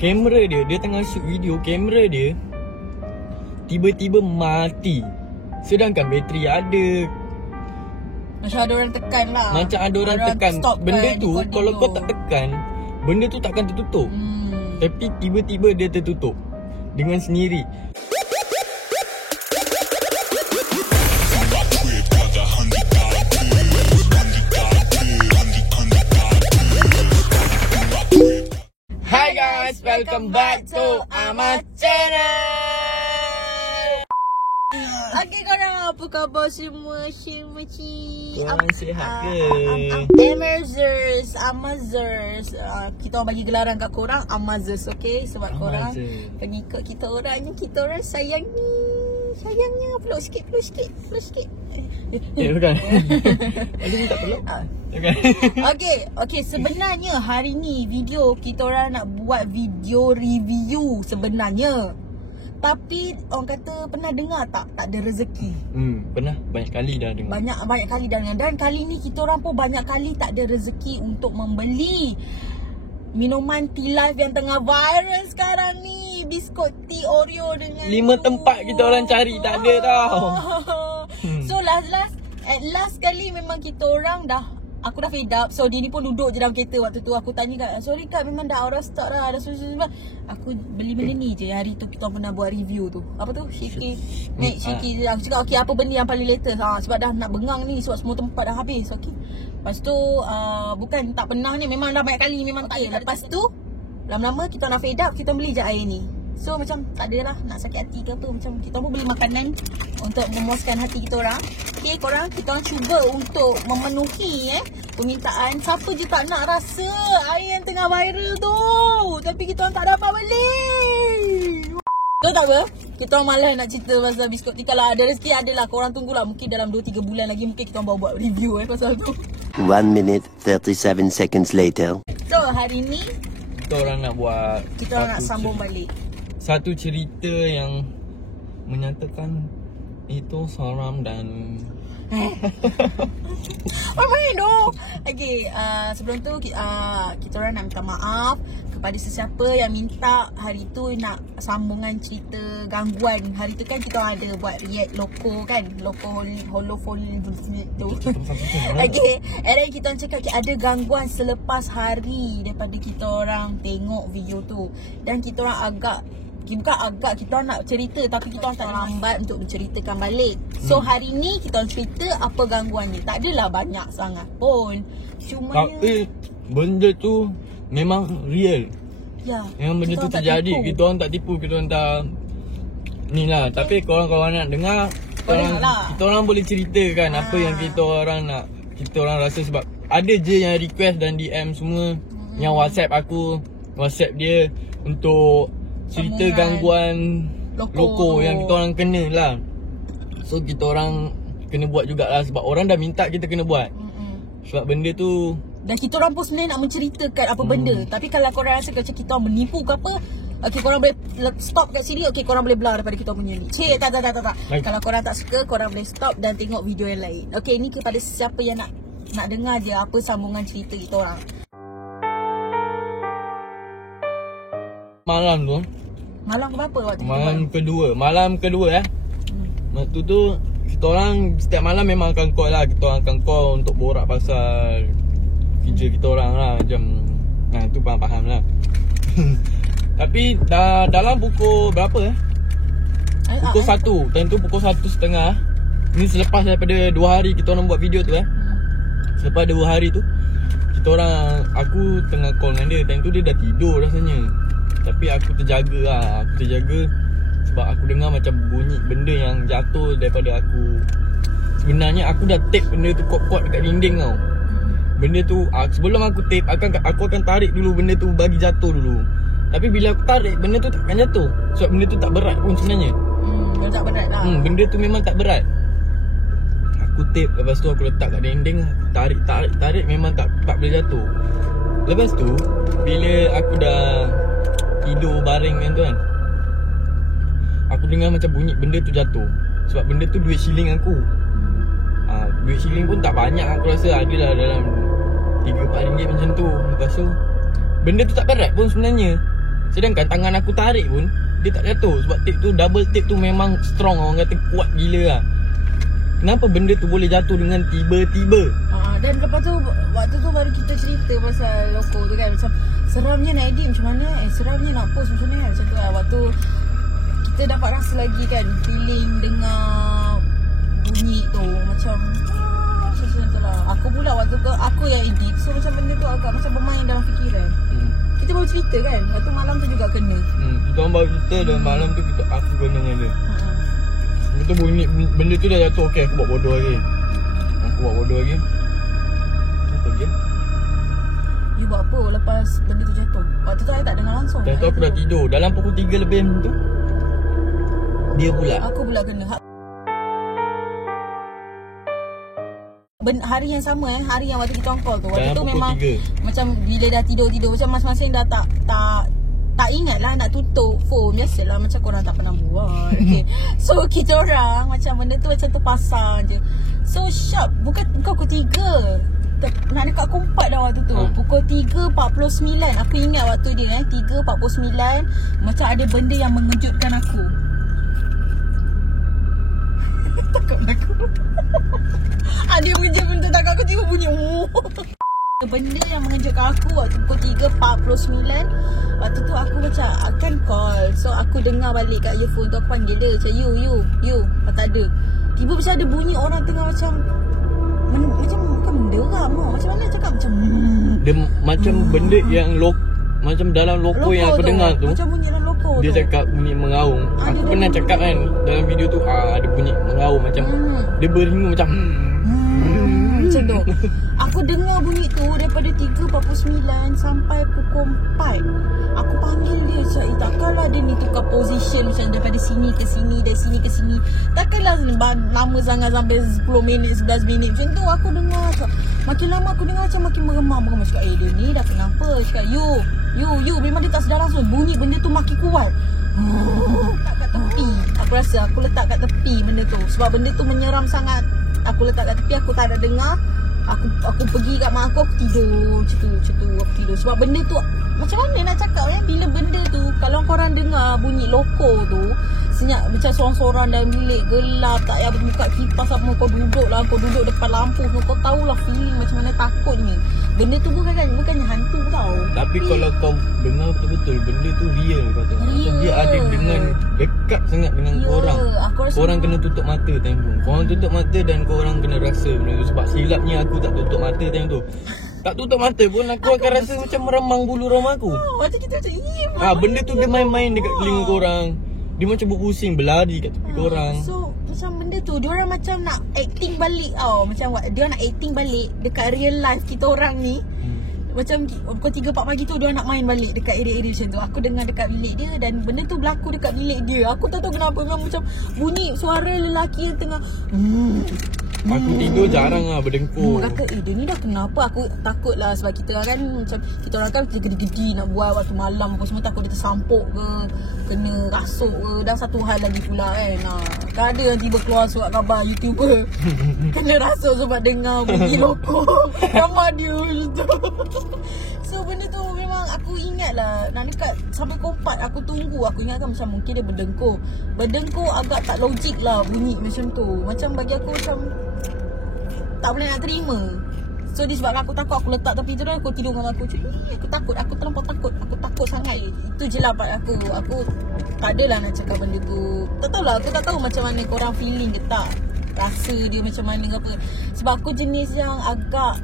Kamera dia tengah shoot video, kamera dia tiba-tiba mati. Sedangkan bateri ada. Macam ada orang tekan lah. Macam ada orang tekan. Benda tu kalau kau tak tekan, benda tu takkan tertutup. Tapi tiba-tiba dia tertutup dengan sendiri. Hi guys, welcome back to our channel. Okay korang, apa khabar semua? Korang sihat ke? Amazers. Kita orang bagi gelaran kat korang Amazers, okay? Sebab korang pengikut kita orang yang kita orang sayangi. Sayangnya peluk sikit. Bukan. Ada ni tak peluk? Okay, sebenarnya hari ni kita orang nak buat video review sebenarnya. Tapi orang kata pernah dengar tak ada rezeki. Pernah banyak kali dah dengar. Banyak kali dah dengar. Dan kali ni kita orang pun banyak kali tak ada rezeki untuk membeli minuman tea life yang tengah viral sekarang ni. Biskut tea Oreo dengan 5 tempat kita orang cari tak ada tau. So at last kali memang kita orang aku dah fed up. So dia ni pun duduk je dalam kereta waktu tu. Aku tanya kat, sorry Kak, memang dah out of stock dah. Dah susah. Aku beli benda ni je. Hari tu kita pernah buat review tu. Apa tu? Shiki. Aku cakap okay, apa benda yang paling latest. Sebab dah nak bengang ni. Sebab semua tempat dah habis. Okay. Lepas tu bukan tak pernah ni. Memang dah banyak kali. Memang tak ada. Lepas tu lama-lama kita nak fed up. Kita beli je air ni. So macam tak adalah nak sakit hati ke apa. Macam kita pun beli makanan untuk memuaskan hati kita orang. Okay korang, kita orang cuba untuk memenuhi permintaan. Siapa je tak nak rasa air yang tengah viral tu. Tapi kita orang tak dapat beli. Tahu tak apa? Kita orang malas nak cerita pasal biskut ni. Kalau ada rezeki adalah. Korang tunggulah. Mungkin dalam 2-3 bulan lagi mungkin kita orang bawa buat review pasal tu. 1 minute 37 seconds later. So hari ni kita orang nak buat, kita orang nak sambung balik satu cerita yang menyatakan itu seram dan Okay, sebelum tu kita orang nak minta maaf kepada sesiapa yang minta hari tu nak sambungan cerita gangguan. Hari tu kan kita orang ada buat react loko kan, loko holofon tu. Okay, and then kita orang cakap ada gangguan selepas hari daripada kita orang tengok video tu. Dan kita orang kita orang nak cerita tapi kita orang tak lambat untuk menceritakan balik. So hari ni kita orang cerita apa gangguan ni. Tak adalah banyak sangat pun. Cuma benda tu memang real. Ya. Memang benda tu terjadi. Kita orang tak tipu, kita orang tak ni lah. Tapi korang-korang nak dengar, kita orang boleh ceritakan apa yang kita orang nak, kita orang rasa. Sebab ada je yang request dan DM semua, yang WhatsApp aku, WhatsApp dia untuk cerita gangguan loko yang kita orang kena lah. So kita orang kena buat jugalah. Sebab orang dah minta kita kena buat. Sebab benda tu, dan kita orang pun sebenarnya nak menceritakan apa benda. Tapi kalau korang rasa macam kita orang menipu ke apa, okay, korang boleh stop kat sini. Okay, korang boleh belah daripada kita punya ni. Tak. Kalau korang tak suka, korang boleh stop dan tengok video yang lain. Okay, ni kepada siapa yang nak dengar je apa sambungan cerita kita orang. malam tu, malam berapa waktu tu? Malam kedua waktu tu kita orang setiap malam memang akan call lah. Kita orang akan call untuk borak pasal kerja kita orang lah. Macam tu faham lah. Tapi dalam pukul berapa pukul 1. Time tu pukul 1:30. Ni selepas daripada 2 hari kita orang buat video tu Selepas 2 hari tu aku tengah call dengan dia. Time tu dia dah tidur rasanya. Tapi aku terjaga lah. Sebab aku dengar macam bunyi benda yang jatuh daripada aku. Sebenarnya aku dah tape benda tu kuat-kuat dekat dinding tau. Benda tu sebelum aku tape, aku akan tarik dulu benda tu bagi jatuh dulu. Tapi bila aku tarik, benda tu takkan jatuh. Sebab benda tu tak berat pun sebenarnya. Benda tak berat lah. Benda tu memang tak berat. Aku tape, lepas tu aku letak kat dinding. Aku tarik memang tak boleh jatuh. Lepas tu bila aku dah tidur baring kan, aku dengar macam bunyi benda tu jatuh. Sebab benda tu duit shilling aku. Duit shilling pun tak banyak, aku rasa adalah dalam 3-4 ringgit macam tu. Lepas tu benda tu tak berat pun sebenarnya. Sedangkan tangan aku tarik pun dia tak jatuh. Sebab tape tu, double tape tu memang strong. Orang kata kuat gila lah. Kenapa benda tu boleh jatuh dengan tiba-tiba? Dan lepas tu waktu tu baru kita cerita pasal loko tu kan. Macam seramnya nak edit macam mana, seramnya nak post macam mana, macam tu lah. Waktu kita dapat rasa lagi kan, feeling dengar bunyi tu macam macam tu lah. Aku pula waktu tu aku yang edit, so macam benda tu agak macam bermain dalam fikiran. Kita baru cerita kan, waktu malam tu juga kena. Kita orang baru cerita dan malam tu aku kena dengan dia. Betul bunyi benda tu dah jatuh. Okay, aku buat bodoh lagi. Apa je? You buat apa lepas benda tu jatuh? Waktu tu saya tak dengar langsung. Dan tu aku dah tidur. Dalam pukul 3 lebih macam tu, dia pula. Aku pula kena. Hari yang sama hari yang waktu kita on call tu. Waktu tu memang 3. Macam bila dah tidur macam masing-masing dah tak ingat lah nak tutup phone. Biasalah macam korang tak pernah buat. Okay. So kita orang macam benda tu macam terpasang je. So sharp bukan pukul 3, nak dekat pukul 4 dah waktu tu. Pukul 3.49. Aku ingat waktu dia 3.49. Macam ada benda yang mengejutkan aku. Takut aku. Dia mengejut benda takut aku tiba bunyi. Benda yang mengejutkan aku waktu pukul 3.49. Waktu tu aku macam akan call. So aku dengar balik kat earphone tu. Aku panggil dia macam you. Tak ada. Tiba macam ada bunyi orang tengah macam bukan benda orang. Macam mana cakap macam dia macam benda yang macam dalam loko yang aku dengar tu. Macam bunyi dalam loko dia tu. cakap bunyi mengaung. Aku pernah cakap kan dalam video tu, ada bunyi mengaung macam dia beringu macam macam tu. Aku dengar bunyi tu daripada 3.49 sampai pukul 4. Aku panggil dia macam, takkanlah dia ni tukar position macam daripada sini ke sini, dari sini ke sini. Takkanlah lama sangat sampai 10 minit, 11 minit. Macam tu aku dengar macam, makin lama aku dengar macam makin meremang. Cakap, dia ni dah kenapa? Cakap, you. Memang dia tak sedar langsung. Bunyi benda tu makin kuat. Letak kat tepi. Aku rasa aku letak kat tepi benda tu. Sebab benda tu menyeram sangat. Aku letak kat tepi, aku tak ada dengar. Aku pergi kat mak aku tidur macam tu aku tidur. Sebab benda tu macam mana nak cakap bila benda tu kalau korang dengar bunyi loko tu senyap macam sorang-sorang dalam bilik, gelap, tak payah buka kipas apa, kau duduk depan lampu, kau tahulah feeling macam mana takutnya. Benda tu bukannya hantu tau. Tapi kalau kau dengar betul-betul benda tu real kata. Macam dia ada dengan dekat sangat dengan korang. Korang kena tutup mata time tu. Korang tutup mata dan korang kena rasa benda tu. Sebab silapnya aku tak tutup mata time tu. Tak tutup mata pun aku akan rasa macam meremang bulu roma aku. Macam kita macam benda tu dia main-main dekat telinga korang. Dia macam berpusing, berlari kat tepi korang. So macam benda tu diorang macam nak acting balik tau. Macam dia nak acting balik dekat real life kita orang ni. Macam pukul 3-4 pagi tu dia nak main balik dekat area-area macam tu. Aku dengar dekat bilik dia dan benda tu berlaku dekat bilik dia. Aku tak tahu kenapa macam bunyi suara lelaki yang tengah aku tidur jarang lah berdengkur. Kata dia ni dah kenapa. Aku takut lah sebab kita kan macam kita orang kan gedi-gedi nak buat waktu malam apa semua, takut dia tersampuk ke, kena rasuk ke. Dan satu hal lagi pula kan ada yang tiba keluar surat khabar YouTuber kena rasuk sebab dengar bunyi loko gambar dia macam tu. So benda tu memang aku ingat lah. Nak dekat sampai kompat aku tunggu. Aku ingatkan macam mungkin dia berdengkur agak tak logik lah bunyi macam tu. Macam bagi aku macam tak boleh nak terima. So disebabkan aku takut, aku letak tepi tu dan aku tidur dengan aku. Aku takut, aku terlampau takut. Aku takut sangat. Itu je lah part aku. Aku tak adalah nak cakap benda tu. Tak tahulah, aku tak tahu macam mana korang feeling ke tak, rasa dia macam mana ke apa. Sebab aku jenis yang agak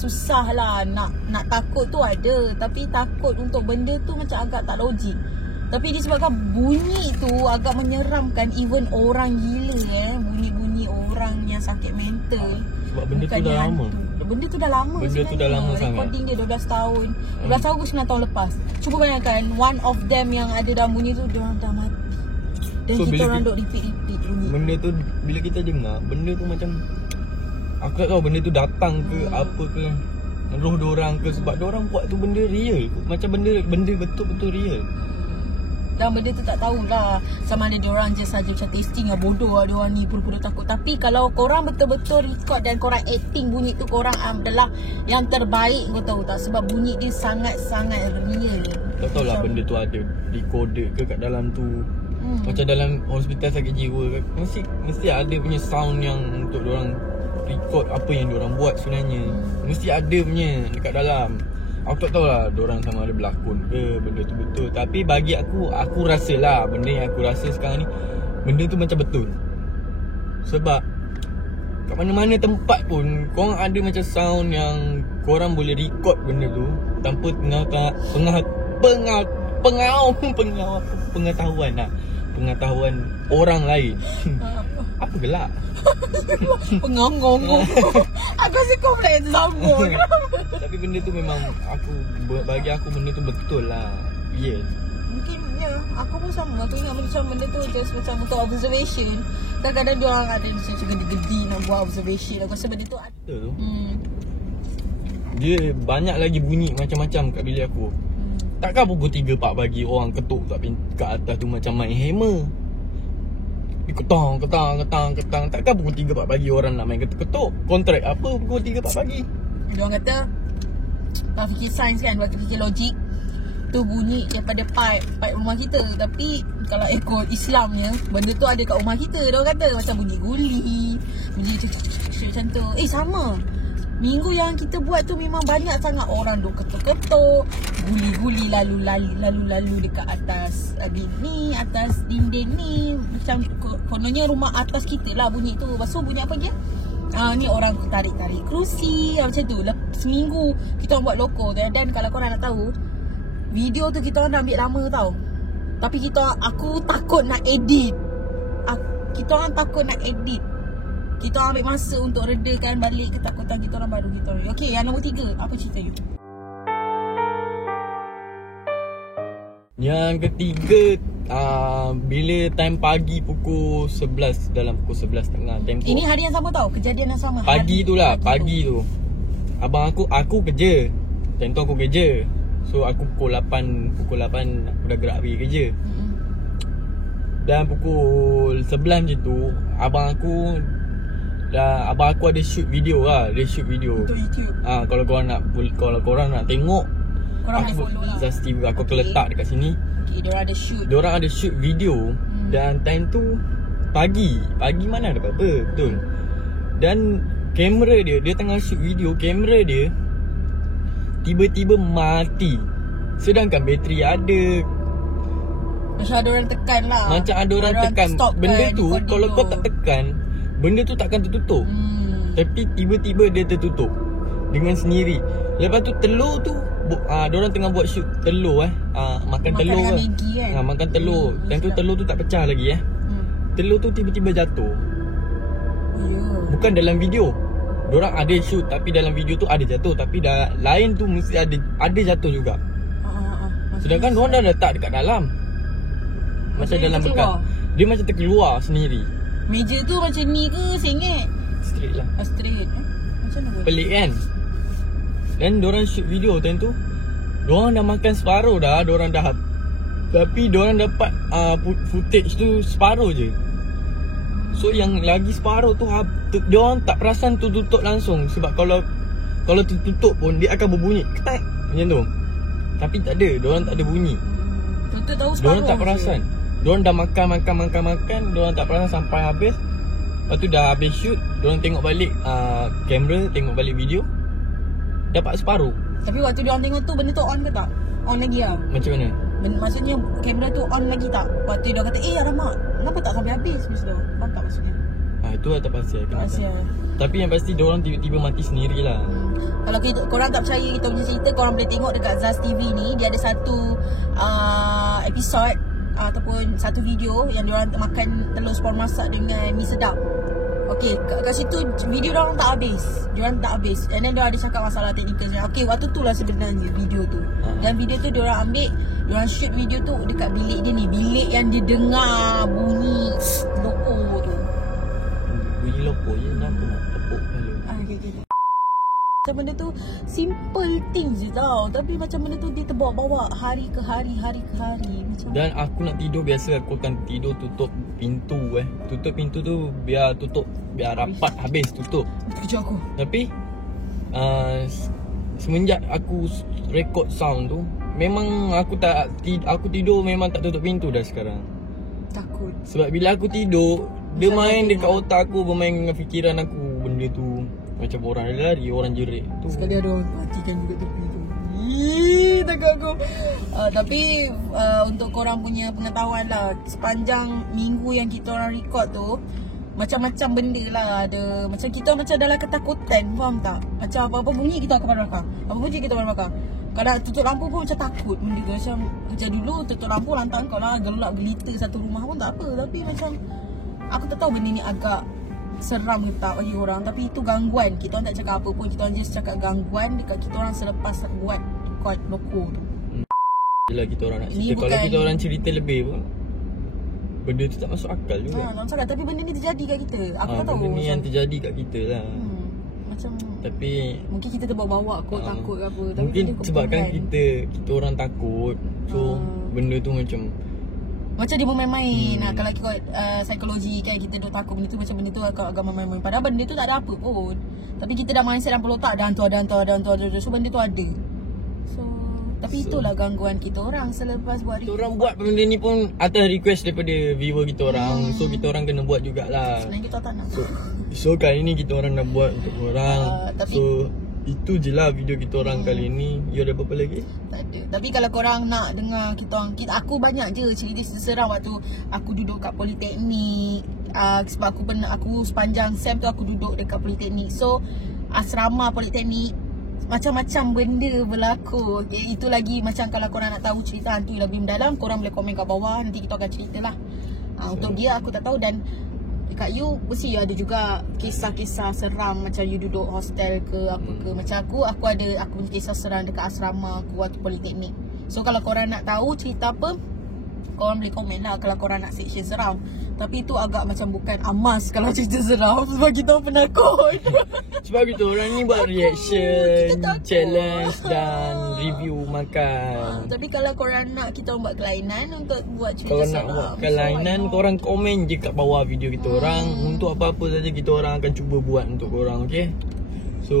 susah lah nak takut tu ada. Tapi takut untuk benda tu macam agak tak logik. Tapi disebabkan bunyi tu agak menyeramkan. Even orang gila bunyi-bunyi orang yang sakit mental. Sebab benda tu dah lama. Benda tu dah lama sangat. Recording dia 12 tahun 12 tahun ke 9 tahun lepas. Cuba bayangkan one of them yang ada dalam bunyi tu diorang dah mati. Dan so, kita orang duk repeat bunyi. Benda tu bila kita dengar, benda tu macam aku tak tahu benda tu datang ke apa ke, roh diorang ke. Sebab diorang buat tu benda real. Macam benda betul-betul real. Dan benda tu tak tahulah sama ada diorang je saja macam testing lah, bodoh lah diorang ni pura-pura takut. Tapi kalau korang betul-betul record dan korang acting bunyi tu, korang adalah yang terbaik, kau tahu tak? Sebab bunyi dia sangat-sangat real. Tak tahulah benda tu ada decoded ke kat dalam tu. Macam dalam hospital sakit jiwa ke, mesti ada punya sound yang untuk diorang record apa yang diorang buat sebenarnya. Mesti ada punya dekat dalam. Aku tak tahulah diorang sama ada berlakon ke benda tu betul. Tapi bagi aku rasalah benda yang aku rasa sekarang ni, benda tu macam betul. Sebab kat mana-mana tempat pun korang ada macam sound yang korang boleh record benda tu tanpa pengetahuan orang lain. Apa gelak? Pengongong. Aku rasa kau pula yang tersambung. Tapi benda tu memang bagi aku benda tu betul lah. Yes. Mungkin ya, aku pun sama. Aku ingat macam benda tu just macam untuk observation. Kadang-kadang diorang ada macam gedi-gedi nak buat observation. Aku rasa benda tu ada tu. Dia banyak lagi bunyi macam-macam kat bilik aku. Takkan pukul 3-4 pagi orang ketuk kat atas tu macam main hammer. Ketang. Takkan pukul 3-4 pagi orang nak main ketuk-ketuk. Kontrak apa pukul 3-4 pagi? Diorang kata, tak fikir sains kan, waktu fikir logik, tu bunyi daripada pipe rumah kita. Tapi kalau ikut Islamnya, benda tu ada kat rumah kita. Diorang kata macam bunyi guli, bunyi macam tu. Sama. Minggu yang kita buat tu memang banyak sangat orang duk ketuk-ketuk, guli-guli lalu dekat atas ni, atas dinding ni. Macam kononnya rumah atas kita lah bunyi tu. Lepas tu bunyi apa dia? Ni orang tarik-tarik kerusi, macam tu. Seminggu kita orang buat loko. Dan kalau korang nak tahu, video tu kita orang dah ambil lama tau. Tapi aku takut nak edit. Kita orang takut nak edit. Kita orang ambil masa untuk redakan balik ketakutan kita orang baru kita orang. Okey, yang nombor 3, apa cerita you? Yang ketiga, bila time pagi pukul 11, dalam pukul 11.30 tempoh. Ini hari yang sama tau, kejadian yang sama. Pagi tu lah, pagi tu. Abang aku kerja. Time tu aku kerja. So aku pukul 8 aku dah gerak pergi kerja. Dan pukul 11 je tu, abang aku ada shoot video lah. Dia shoot video untuk YouTube. Kalau korang nak tengok, korang boleh follow lah. Zaz TV aku akan letak dekat sini. Diorang ada shoot video. Dan time tu pagi mana ada apa-apa. Betul. Dan kamera dia tengah shoot video, kamera dia tiba-tiba mati. Sedangkan bateri ada. Macam ada orang tekan lah. Macam ada orang tekan. Benda tu kalau kau tak tekan, benda tu takkan tertutup. Tapi tiba-tiba dia tertutup dengan sendiri. Lepas tu telur tu diorang tengah buat shoot telur makan telur dengan Maggi kan. makan telur. Dan tu telur tu tak pecah lagi Telur tu tiba-tiba jatuh. Bukan dalam video. Diorang ada shoot tapi dalam video tu ada jatuh. Tapi lain tu mesti ada jatuh juga. Sedangkan diorang dah letak dekat dalam. Macam dalam bekas. Dia macam terkeluar sendiri. Meja tu macam ni ke sengit? Straight lah. Straight. Macam mana? Pelik kan? Dan diorang shoot video time tu, diorang dah makan separuh dah. Tapi diorang dapat footage tu separuh je. So yang lagi separuh tu diorang tak perasan tu tutup langsung. Sebab kalau tertutup pun dia akan berbunyi ketak macam tu. Tapi tak ada, diorang tak ada bunyi. Tutup tahu separuh. Diorang tak perasan. Diorang dah makan. Diorang tak perasan sampai habis. Lepas tu dah habis shoot, diorang tengok balik kamera, tengok balik video, dapat separuh. Tapi waktu diorang tengok tu, benda tu on ke tak? On lagi lah. Macam mana? Maksudnya kamera tu on lagi tak? Waktu diorang kata, alamak, kenapa tak sampai habis? Macam tu, faham tak maksudnya? Itu lah tak pasti. Tapi yang pasti diorang tiba-tiba mati sendiri lah. Kalau korang tak percaya kita punya cerita, korang boleh tengok dekat Zaz TV ni. Dia ada satu episod ataupun satu video yang diorang makan telur sepon masak dengan mi sedap. Okay, kat situ video diorang tak habis. And then diorang ada cakap masalah teknikal. Okay, waktu tu lah sebenarnya video tu. Dan video tu diorang shoot video tu dekat bilik dia ni. Bilik yang dia dengar bunyi loko tu. Bunyi loko je, kenapa nak tepuk kepala? Okay. Macam benda tu simple things je tau. Tapi macam benda tu dia terbawa-bawa hari ke hari macam. Dan aku nak tidur, biasa aku akan tidur tutup pintu Tutup pintu tu biar rapat habis tutup. Kerja aku. Tapi semenjak aku record sound tu, memang aku tidur memang tak tutup pintu dah sekarang. Takut. Sebab bila aku tidur, dia main dekat otak aku, bermain dengan fikiran aku. Benda tu macam orang lari, orang jerit tu. Sekali ada orang matikan juga tepi tu. Ih, takut aku. Tapi untuk korang punya pengetahuan lah, sepanjang minggu yang kita orang record tu, macam-macam benda lah. Ada macam kita macam dalam ketakutan, faham tak? Macam apa-apa bunyi kita akan pada belakang. Apa bunyi kita pada belakang. Kadang tutup lampu pun macam takut benda tu. Macam dulu tutup lampu lantang kau lah, gelap gelita satu rumah pun tak apa. Tapi macam aku tak tahu benda ni agak seram ke tak bagi orang. Tapi itu gangguan. Kita orang tak cakap apa pun. Kita orang just cakap gangguan dekat kita orang selepas buat record loko tu. Yelah kita orang nak Ni cerita. Kalau bukan- kita orang cerita lebih pun, benda tu tak masuk akal juga. Tak cakap. Tapi benda ni terjadi kat kita. Aku tak tahu. Benda ni macam, yang terjadi kat kita lah. macam Tapi mungkin kita terbawa-bawa kot takut ke apa. Tapi mungkin benda sebabkan kebetulan. kita orang takut. So benda tu macam Macam dia bermain-main. Kalau ikut psikologi kan, kita duk takut benda tu, macam benda tu agak bermain-main. Padahal benda tu tak ada apa pun. Tapi kita dah mindset dalam otak, ada hantu. So benda tu ada. Tapi itulah gangguan kita orang selepas buat kita orang buat benda ni pun atas request daripada viewer kita orang. So kita orang kena buat jugalah. Sebenarnya kita tak nak. So kali ni kita orang nak buat untuk korang. tapi- So itu je lah video kita orang kali ni. You ada apa-apa lagi? Tak ada. Tapi kalau korang nak dengar aku banyak je cerita seram waktu aku duduk kat Politeknik. Sebab aku sepanjang SEM tu aku duduk dekat Politeknik. So asrama Politeknik, macam-macam benda berlaku. Okay, itu lagi macam kalau korang nak tahu cerita hantu yang lebih mendalam, korang boleh komen kat bawah. Nanti kita akan ceritalah. Untuk dia aku tak tahu. Dan dekat you mesti ada juga kisah-kisah seram. Macam you duduk hostel ke apa ke. Macam aku punya kisah seram dekat asrama aku waktu Politeknik. So kalau korang nak tahu cerita apa, korang boleh komen lah kalau korang nak section seram. Tapi itu agak macam bukan amas kalau cerita seram. Sebab kita orang penakut. Sebab kita orang ni buat reaction, Kita takut. challenge dan review makan. Tapi kalau korang nak kita orang buat kelainan untuk buat cerita Kalau seram, nak buat so kelainan, why not? korang komen je kat bawah video kita orang. Untuk apa-apa saja kita orang akan cuba buat untuk korang, okay? So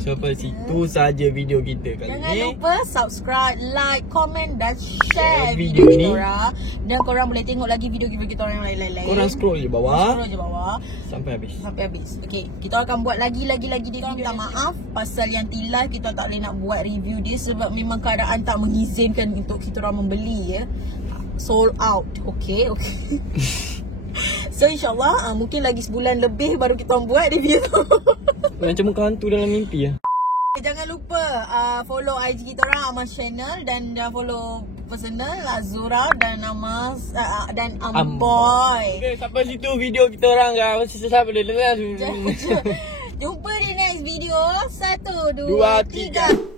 sampai situ saja video kita kali Jangan ni. lupa subscribe, like, komen dan share video video ni. kita orang. Dan korang boleh tengok lagi video-video kita orang yang lain-lain. Korang scroll je bawah Scroll je bawah sampai habis. sampai habis. Okay, kita akan buat lagi di video. Minta maaf pasal yang live kita tak boleh nak buat review dia sebab memang keadaan tak mengizinkan untuk kita orang membeli ya. Sold out. Okay. So insyaAllah mungkin lagi sebulan lebih baru kita orang buat review tu. Macam muka hantu dalam mimpi lah. Jangan lupa follow IG kita orang, Amas Channel, dan jangan follow personal Azura dan Amas dan Amboy. Okay, sampai situ video kita orang guys. Siapa dia dengar? Jumpa di next video. 1, 2, 2, 3. 3.